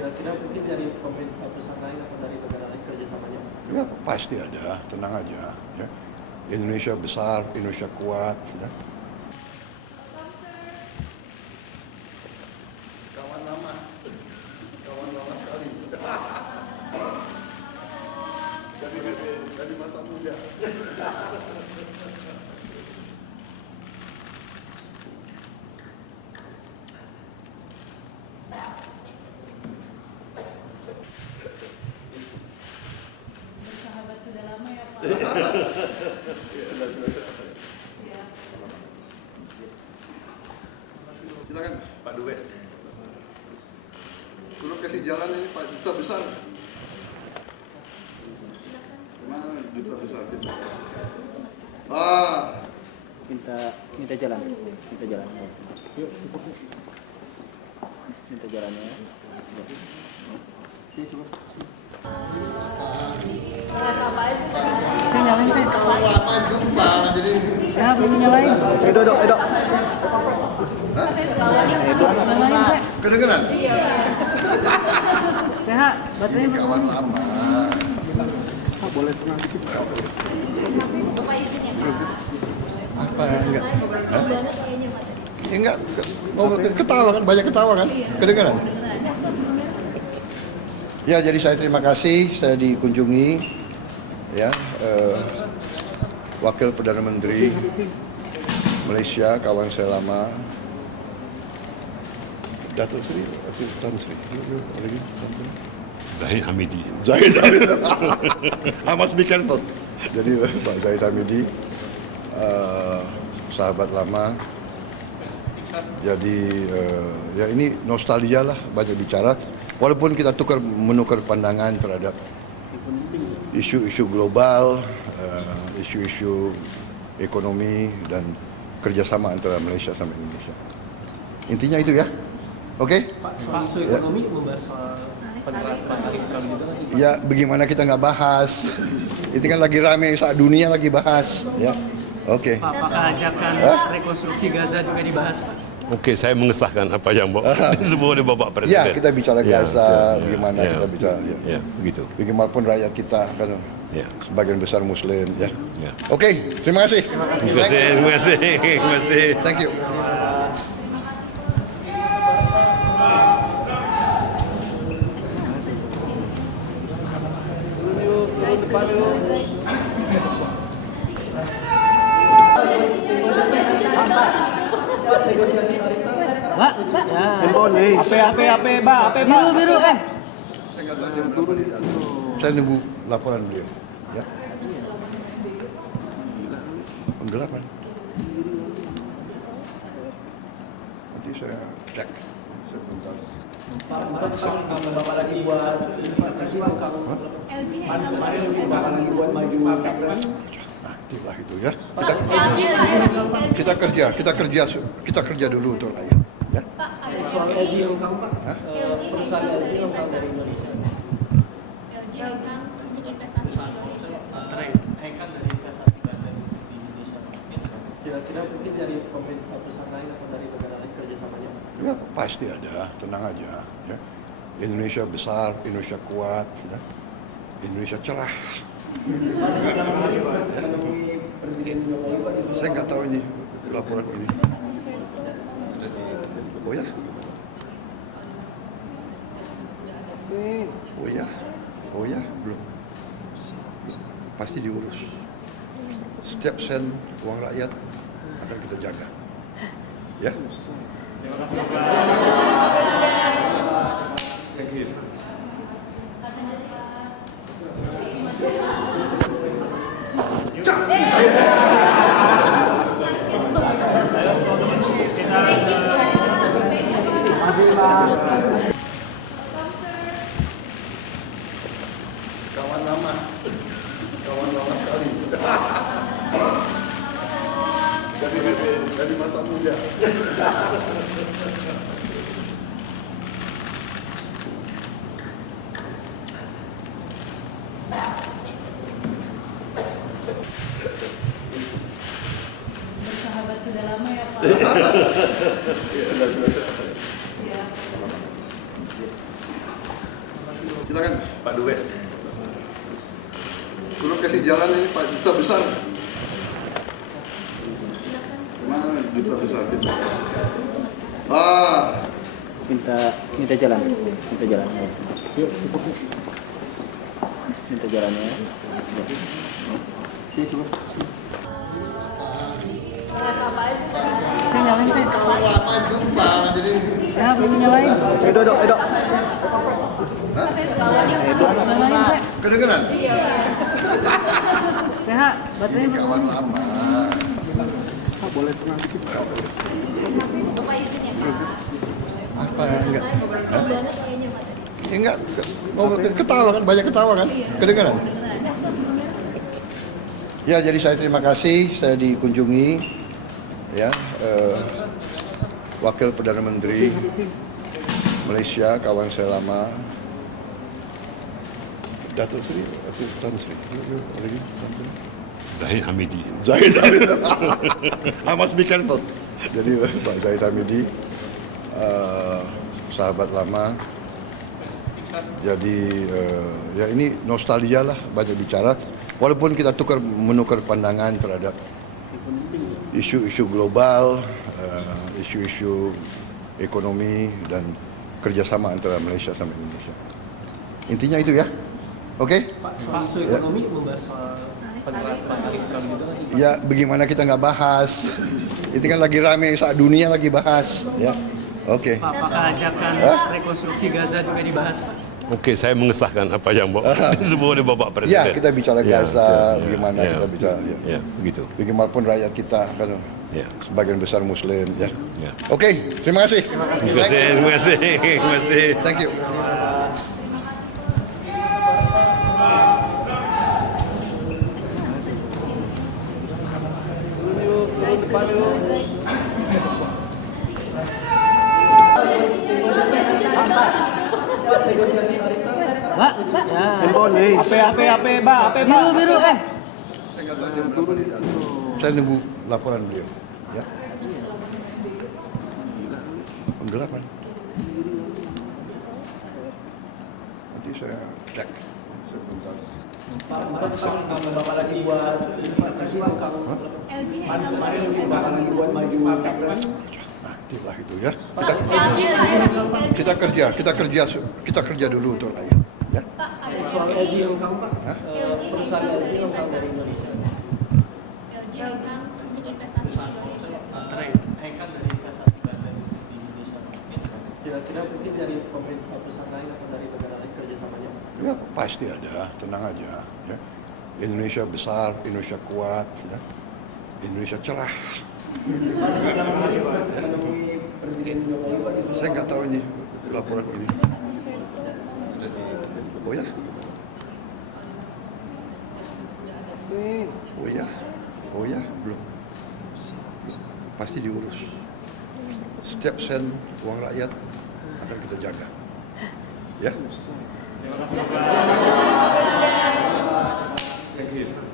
Kira-kira mungkin dari pemerintah perusahaan lain atau dari negara lain kerjasamanya? Ya pasti ada, tenang aja. Ya. Indonesia besar, Indonesia kuat. Ya. Kawan lama sekali. Dari masa muda. Bersahabat sudah lama ya Pak. Silakan Pak Dubes. Suruh kasih jalan ini Pak, Duta Besar. Mana Duta Besar kita? Minta jalan. Minta jalannya. Saya nyalain sih. Kalau lama jumpa, jadi Saya belum nyalain. Edo. Nyalain saya. kedengeran. Saya baterainya Ini kawan belum. lama. Boleh tenang sih. Apa enggak? Hah? Ya, enggak, ketawa kan, banyak ketawa kan, kedengaran. Ya, jadi saya terima kasih, saya dikunjungi, ya, Wakil Perdana Menteri Malaysia, kawan saya lama, Datuk Seri, Tan Sri, lagi Tan Sri. Zahid Hamidi. Zahid Hamidi. I must be careful. Jadi Pak Zahid Hamidi, sahabat lama. Jadi ya ini nostalgia lah, banyak bicara. Walaupun kita menukar pandangan terhadap isu-isu global, isu-isu ekonomi dan kerjasama antara Malaysia sama Indonesia. Intinya itu ya, oke? Pak, soal isu ekonomi membahas soal penerapan tarif tram juga nanti. Ya bagaimana kita nggak bahas? Itu kan lagi rame saat dunia lagi bahas, ya. Oke. Pak, apakah ajakan rekonstruksi Gaza juga dibahas, Pak? Oke, saya mengesahkan apa yang disebut oleh Bapak Presiden. Ya kita bicara Ya, Gaza, ya, bagaimana ya, kita bicara. Ya, begitu. Bagaimanapun rakyat kita kan Ya, sebagian besar Muslim, ya. ya. Oke, terima kasih. Terima kasih. Thank you. Mbak. Handphone nih. HP, Biru. Saya nggak tahu jam berapa dia datang. Saya nunggu laporan beliau. Ya. Penggelapan. Nanti saya cek. Saya belum tahu. Kalau Bapak lagi buat Nantilah itu ya. Kita kerja dulu untuk rakyat. Ya. soal LG Hongkong, Pak, perusahaan LG Hongkong dari Indonesia. LG Hongkong untuk investasi di Indonesia. Rekan dari investasi Ganda di Indonesia. Kira-kira mungkin dari pemerintah perusahaan lain atau dari negara lain kerjasamanya? Ya pasti ada, tenang aja. Ya. Indonesia besar, Indonesia kuat, ya. Indonesia cerah. Saya nggak tahu ini laporan ini. Oh ya? Oh ya, belum. Pasti diurus. Setiap sen uang rakyat akan kita jaga. Ya. Kawan lama sekali. Dari masa muda. Bersahabat sudah lama ya Pak. Iya. Silakan Pak Dubes. Tolong kasih jalan ini Pak, duta besar. Mana duta besar kita? Minta jalan. Minta jalan. Minta jalannya. Saya nyalain saya. Lama jumpa jadi. Saya belum nyalain. Edo. Nyalain saya. Kedengeran? Saya bacanya belum. Kawan lama. Boleh tenang sih. Apa enggak? Hah? Enggak. Mau ketawa kan, banyak ketawa kan? Kedengeran? Ya, jadi saya terima kasih saya dikunjungi ya Wakil Perdana Menteri Malaysia, kawan saya lama Datuk Seri, Tan Sri, lagi Tan Sri. Zahid Hamidi. Zahid Hamidi. I must be careful. Jadi Pak Zahid Hamidi sahabat lama. Jadi ya ini nostalgia lah, banyak bicara. Walaupun kita menukar pandangan terhadap isu-isu global, isu-isu ekonomi dan kerjasama antara Malaysia sama Indonesia. Intinya itu ya, oke? Pak, soal isu ekonomi membahas soal penerapan tarif Trump juga. Ya, bagaimana kita nggak bahas? Itu kan lagi rame saat dunia lagi bahas, ya. Oke. Pak, apakah ajakan rekonstruksi Gaza juga dibahas, Pak? Oke, saya mengesahkan apa yang disebut oleh Bapak Presiden. Ya, kita bicara Ya, Gaza, ya, bagaimana ya, kita bicara. Ya. Ya, begitu. Bagaimanapun rakyat kita kan Ya, sebagian besar Muslim, ya. ya. Oke, terima kasih. Terima kasih, terima kasih, terima kasih. Thank you. Mbak, Handphone nih. Apa, Mbak? biru. Saya nggak tahu jam berapa dia datang. Saya nunggu laporan beliau. Ya. Penggelapan. Nanti saya cek. Saya belum tahu. Kalau Bapak lagi buat LG Nantilah itu ya. LG Kita kerja dulu untuk rakyat. Ya. Pak, ada soal LG Hongkong, Pak. Hah? Perusahaan LG Hongkong dari Indonesia. LG Hongkong untuk investasi di Indonesia. Kenaikan dari investasi dan listrik di Indonesia. Kira-kira mungkin dari pemerintah perusahaan lain atau dari negara lain kerjasamanya? Ya pasti ada, tenang aja. Ya. Indonesia besar, Indonesia kuat, ya. Indonesia cerah. Saya nggak tahu ini laporan ini. Oh ya? Oh ya, belum. Pasti diurus. Setiap sen uang rakyat akan kita jaga. Ya. Thank you.